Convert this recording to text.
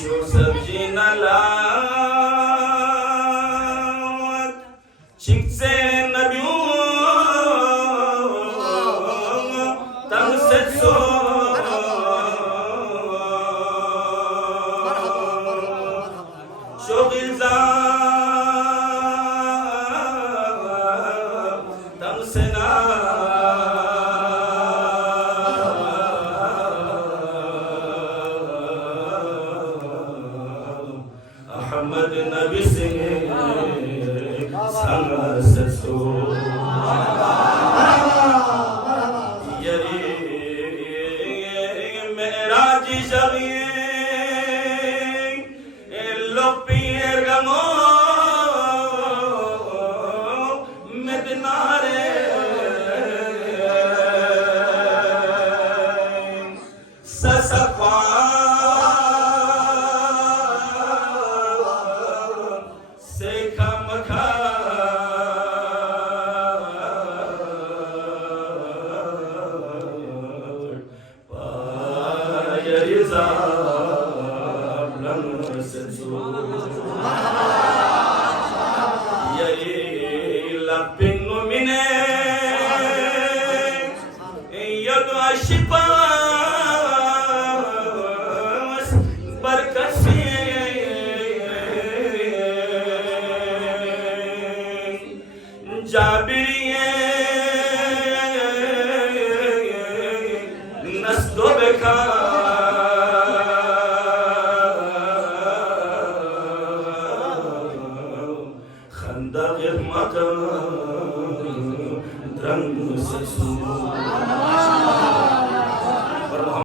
شو سبجينا لات شكسين نبيون تنسد سو شو غزام تنسنا أحمد نبي سنگ سنگ سسو یری معراج شبی لپیر گمو مدنارے سسفا Yariza,